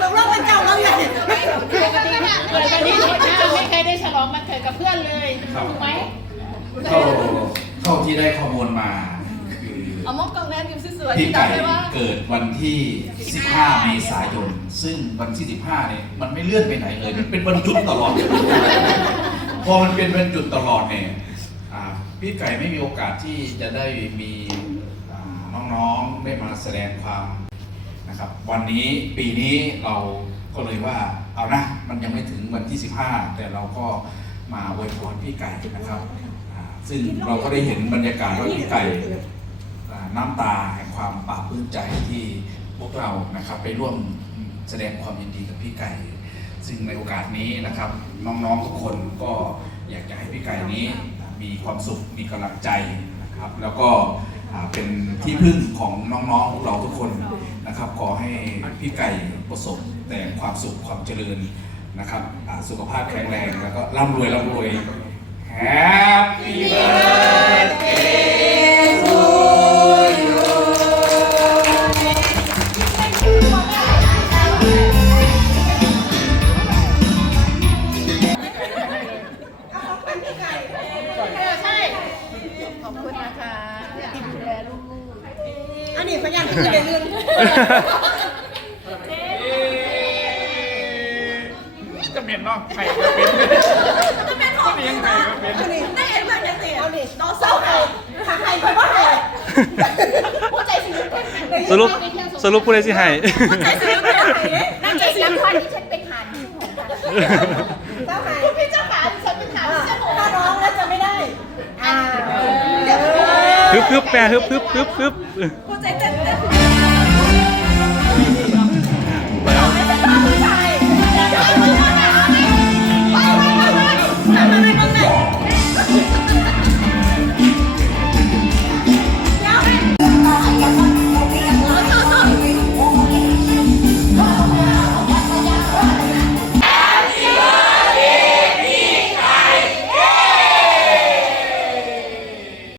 ลงรอบเป็นเจ้าแล้วไงเกิดวันนี้เกิดวันนี้ไม่เคยได้ฉลองมันเถิดกับเพื่อนเลยถูกไหมเท่าเท่าที่ได้ข้อมูลมาคือเอามอบกองแรมยิ้มสวยๆพี่ไก่เกิดวันที่ 15 เมษายน ซึ่งวันที่ 15 เนี่ย มันไม่เลื่อนไปไหนเลย มันเป็นวันจุดตลอด พอมันเป็นวันจุดตลอดเนี่ยพี่ไก่ไม่มีโอกาสที่จะได้มี น้องๆได้มาแสดงความนะครับ วันนี้ปีนี้เราก็เลยว่าเอานะมันยังไม่ถึงวันที่ 15 แต่เราก็มาอวยพรพี่ไก่นะครับอ่าซึ่งเราก็ได้เห็นบรรยากาศว่าพี่ไก่อ่าน้ำตาแห่งความปลาบปลื้มใจที่พวกเรานะครับไปร่วมแสดงความยินดีกับพี่ไก่ ซึ่งในโอกาสนี้นะครับ น้องๆทุกคนก็อยากจะให้พี่ไก่นี้มีความสุขมีกำลังใจนะครับ แล้วก็ เป็นที่พึ่งของน้องๆพวกเราทุกคนนะครับ ขอให้พี่ไก่ประสบแต่ความสุขความเจริญนะครับสุขภาพแข็งแรงแล้วก็ร่ำรวยร่ำรวย Happy birthday to you ขอบคุณนะคะ ที่ดูแลลูกอันนี้พยานคือในเรื่องจะเปลี่ยนเนาะไข่ก็เป็นเลี้ยงไข่ก็เป็นอันนี้ได้เอ็นมาอย่างเดียวนี่น้องเศร้าไห้ทางใครคนว่าไห้หัวใจสิสรุปสรุปผู้ใดสิให้หัวใจสิหัวใจสินั่งใจละครที่ฉันเป็นหานเศร้าไห้ พี่เจ้าขาฉันเป็นขาพี่เจ้าหนู ถ้าร้องแล้วจะไม่ได้อ่าเดี๋ยว ฮึบฮึบแปรฮึบฮึบฮึบฮึบผู้